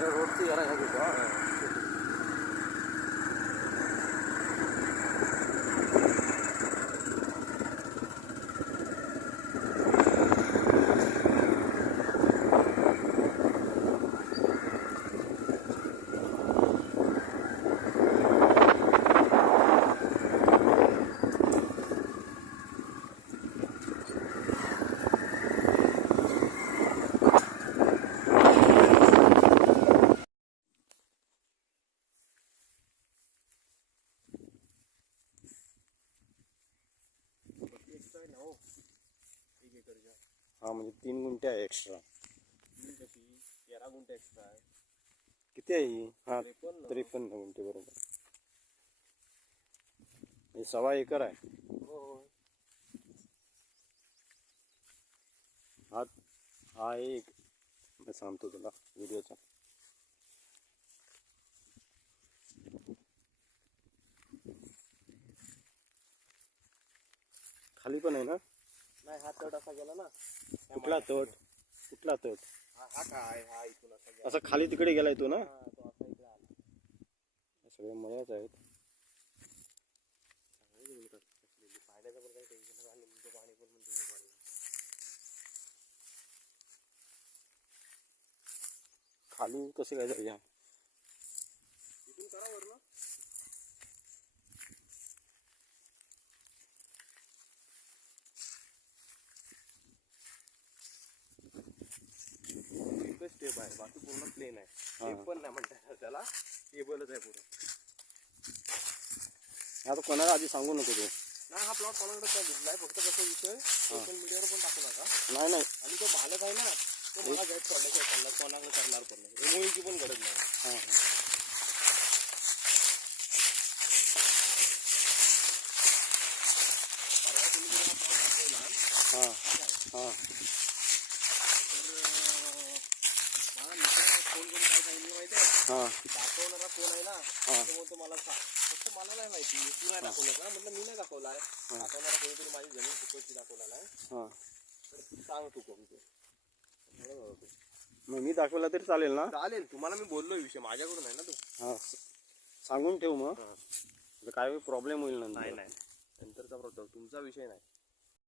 रोडची जरा हे घेतो हा. हो हा म्हणजे तीन गुंठे आहे एक्स्ट्रा कशी एक्स्ट्रा आहे किती आहे ही हा त्रेपन्न. त्रेपन्न गुंठे, बरोबर। हे सव्वा एकर आहे हो हो हा हा एक मी सांगतो तुला व्हिडिओचा खाली पण आहे ना? नाही हा तट असा गेला ना. कुठला तट कुठला तट हा हा काय हा इथून असा गेला. असा खाली तिकडे गेलाय तो ना? हा तो असा इकडे आला. सगळे मयाच आहेत. चांगली बोलतात कसलेली पाण्याचं पण काही टेन्शन नाही. आणि तुमचं पाणी पण म्हणजे तुझं पाणी. खाली कसे काय जाऊया इथून करा वर ना एकच स्टेप आहे बाकी पूर्ण प्लेन आहे. स्टेप पण नाही म्हणता येणार त्याला. टेबलच आहे पूर्ण आता कोणाला आधी सांगू नको तू. नाही हा प्लॉट कोणाकडे काय दिसलाय? फक्त कसा विषय सोशल मीडियावर पण टाकू नका. नाही नाही. आणि तो मालक आहे ना तो मला गाईड पडल्याशिवाय चालला कोणाकडे करणार पण नाही. एमओईची पण गरज नाही. हां हां. हां हां तर अं, मला मित्राने फोन करून काय सांगितलं माहिती आहे हां. दाखवणारा कोण आहे ना. तो म्हणतो मला सांग फक्त मला नाही माहिती तू नाही दाखवलं का म्हटलं मी नाही दाखवलाय दाखवणारा कोणीतरी माझी जमीन चुकवची आहे हां. तर तू सांग तू कोण ते. मग मी दाखवला तरी चालेल ना? चालेल. तुम्हाला मी बोललोय विषय. माझ्याकडून आहे ना तू? हां. सांगून ठेव मग. काय प्रॉब्लेम होईल नंतर. नाही नाही. नंतरचा प्रॉब्लेम तुमचा विषय नाही.